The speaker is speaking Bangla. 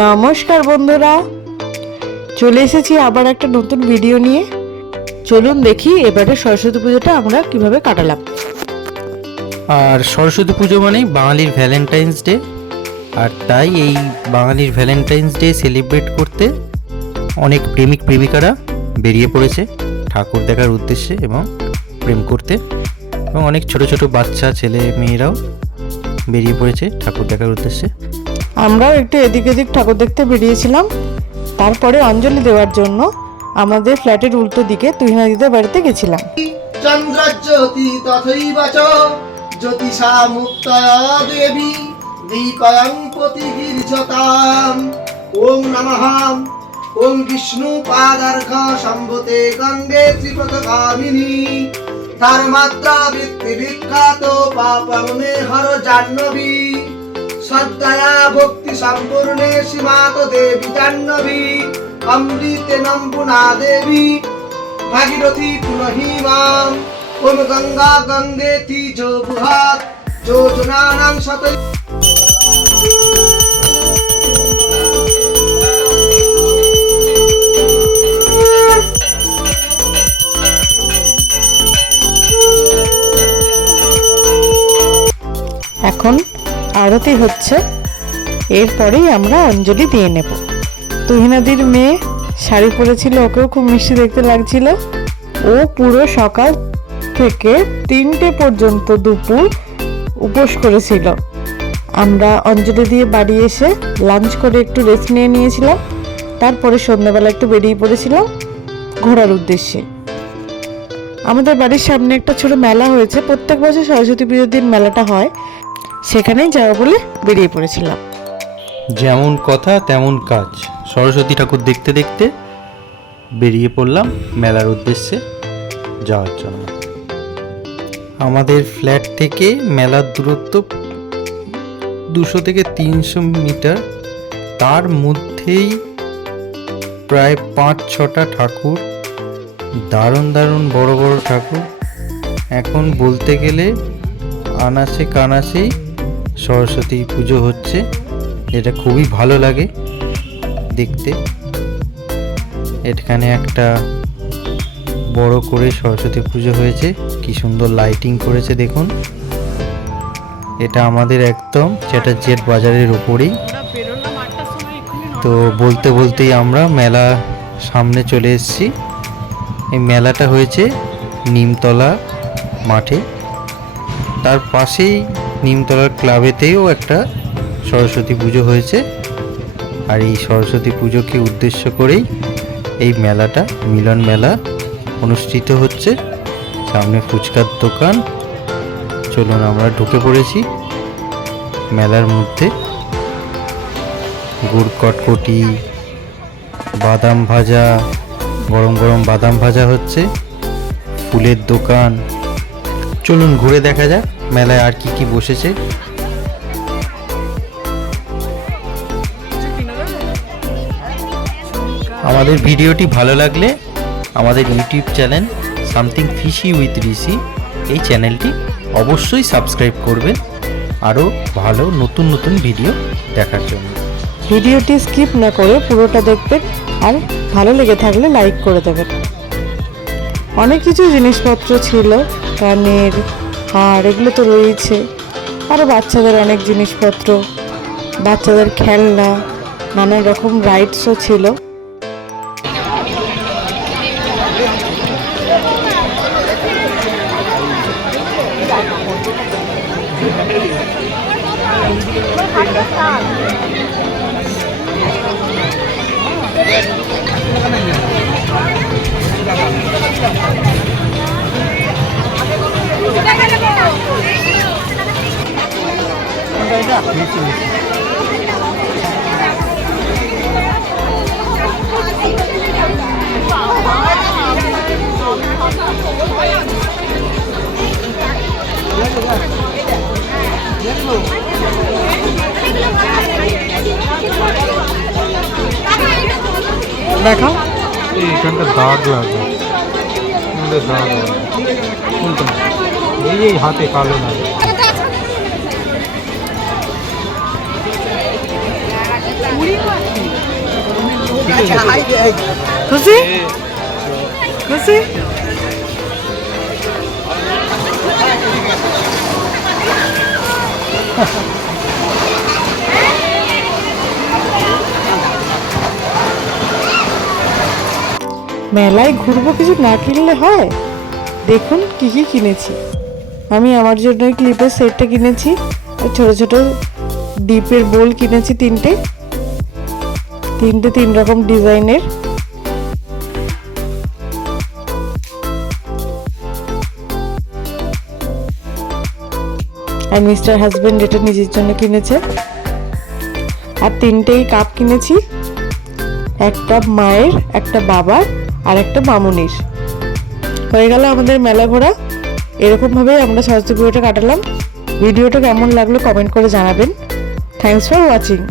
নমস্কার বন্ধুরা, চলে এসেছি আবার একটা নতুন ভিডিও নিয়ে। চলুন দেখি এবারে সরস্বতী পুজোটা আমরা কিভাবে কাটালাম। আর সরস্বতী পুজো মানেই বাঙালির ভ্যালেন্টাইন্স ডে, আর তাই এই বাঙালির ভ্যালেন্টাইন্স ডে সেলিব্রেট করতে অনেক প্রেমিক প্রেমিকারা বেরিয়ে পড়েছে ঠাকুর দেখার উদ্দেশ্যে এবং প্রেম করতে, এবং অনেক ছোট ছোট বাচ্চা ছেলে মেয়েরাও বেরিয়ে পড়েছে ঠাকুর দেখার উদ্দেশ্যে। আমরাও একটু এদিক এদিক ঠাকুর দেখতে বেরিয়েছিলাম। তারপরে অঞ্জলি দেওয়ার জন্য আমাদের ফ্ল্যাটের উল্টো দিকে তুহিনাদিদের বাড়িতে গেছিলাম। চন্দ্রজ্যোতি তথৈব চ জ্যোতিষা মুক্তয়া দেবী দীপয়ং প্রতিগীর্যতাম। ওম নমঃ ওম বিষ্ণু পাদার্ঘ সম্ভুতে গঙ্গে ত্রিপথগামিনী ধর্মাত্রা বৃত্তি বিখ্যাত পাপমনে হর জাহ্নবী শ্রদ্ধয়া ভক্তি সম্পূর্ণে সীমাত দেবী জাহ্নবী অমৃতে নম্বুনা দেবী ভাগীরথী পুনহিমাম। ওম গঙ্গা গঙ্গে তিজো বুহাত যোজনানাং শত। এখন আরতি হচ্ছে, এরপরেই আমরা অঞ্জলি দিয়ে নেব। তুহিনাদির মেয়ে শাড়ি পরেছিল, ওকেও খুব মিষ্টি দেখতে লাগছিল। ও পুরো সকাল থেকে 3টে পর্যন্ত দুপুর উপোস করেছিল। আমরা অঞ্জলি দিয়ে বাড়ি এসে লাঞ্চ করে একটু রেস্ট নিয়েছিলাম। তারপরে সন্ধ্যাবেলা একটু বেরিয়ে পড়েছিলাম ঘোরার উদ্দেশ্যে। আমাদের বাড়ির সামনে একটা ছোট মেলা হয়েছে, প্রত্যেক বছর সরস্বতী পুজোর দিন মেলাটা হয়, সেখানেই যাওয়া বলে বেরিয়ে পড়েছিলাম। যেমন কথা তেমন কাজ, সরস্বতী ঠাকুর দেখতে দেখতে বেরিয়ে পড়লাম মেলার উদ্দেশ্যে যাওয়ার জন্য। আমাদের ফ্ল্যাট থেকে মেলার দূরত্ব 200 থেকে 300 মিটার, তার মধ্যেই প্রায় 5-6টা ঠাকুর, দারুণ দারুণ বড় বড় ঠাকুর। এখন বলতে গেলে আনাচে কানাচেই সরস্বতী পুজো হচ্ছে, যেটা খুবই ভালো লাগে দেখতে। এখানে একটা বড় করে সরস্বতী পুজো হয়েছে, কি সুন্দর লাইটিং করেছে দেখুন। এটা আমাদের একদম যেটা জেট বাজারের উপরেই। তো বলতে বলতেই আমরা মেলা সামনে চলে এসেছি। এই মেলাটা হয়েছে নিমতলা মাঠে, তার পাশেই নিমতলার ক্লাবেতেও একটা সরস্বতী পুজো হয়েছে। আর এই সরস্বতী পুজোকে উদ্দেশ্য করেই এই মেলাটা, মিলন মেলা অনুষ্ঠিত হচ্ছে। সামনে ফুচকার দোকান। চলুন আমরা ঢুকে পড়েছি মেলার মধ্যে। গুড় কটকটি, বাদাম ভাজা, গরম গরম বাদাম ভাজা হচ্ছে, ফুলের দোকান। চলুন ঘুরে দেখা যাক মেলায় আর কি কি বসেছে। আমাদের ভিডিওটি ভালো লাগলে আমাদের YouTube channel something fishy with Rishi, এই চ্যানেলটি অবশ্যই সাবস্ক্রাইব করবেন আরও ভালো নতুন নতুন ভিডিও দেখার জন্য। ভিডিওটি স্কিপ না করে পুরোটা দেখবেন, আর ভালো লেগে থাকলে লাইক করে দেবেন। অনেক কিছু জিনিসপত্র ছিল, কানের হার, এগুলো তো রয়েছে। আরও বাচ্চাদের অনেক জিনিসপত্র, বাচ্চাদের খেলনা, নানা রকম রাইডসও ছিল। দেখাও, এইখানটা দাগ লাগে, দাগ লাগে এই হাতে কালো লাগে। 우리 খুশি খুশি? মেলায় ঘুরবো, কিছু না কিনলে হয়? দেখুন কি কি কিনেছি। আমি আমার জন্য এই ক্লিপের সেটটা কিনেছি, আর ছোট ছোট ডিপের বোল কিনেছি তিনটে তিন রকম ডিজাইনের। আর মিস্টার হাজবেন্ড এটা নিজের জন্য কিনেছে। আর তিনটেই কাপ কিনেছি, একটা মায়ের, একটা বাবার, আর একটা মামুনির। হয়ে গেল আমাদের মেলা ঘোরা। এরকম ভাবেই আমরা সরস্বতী পুজোটা কাটালাম। ভিডিওটা কেমন লাগলো কমেন্ট করে জানাবেন। Thanks for watching.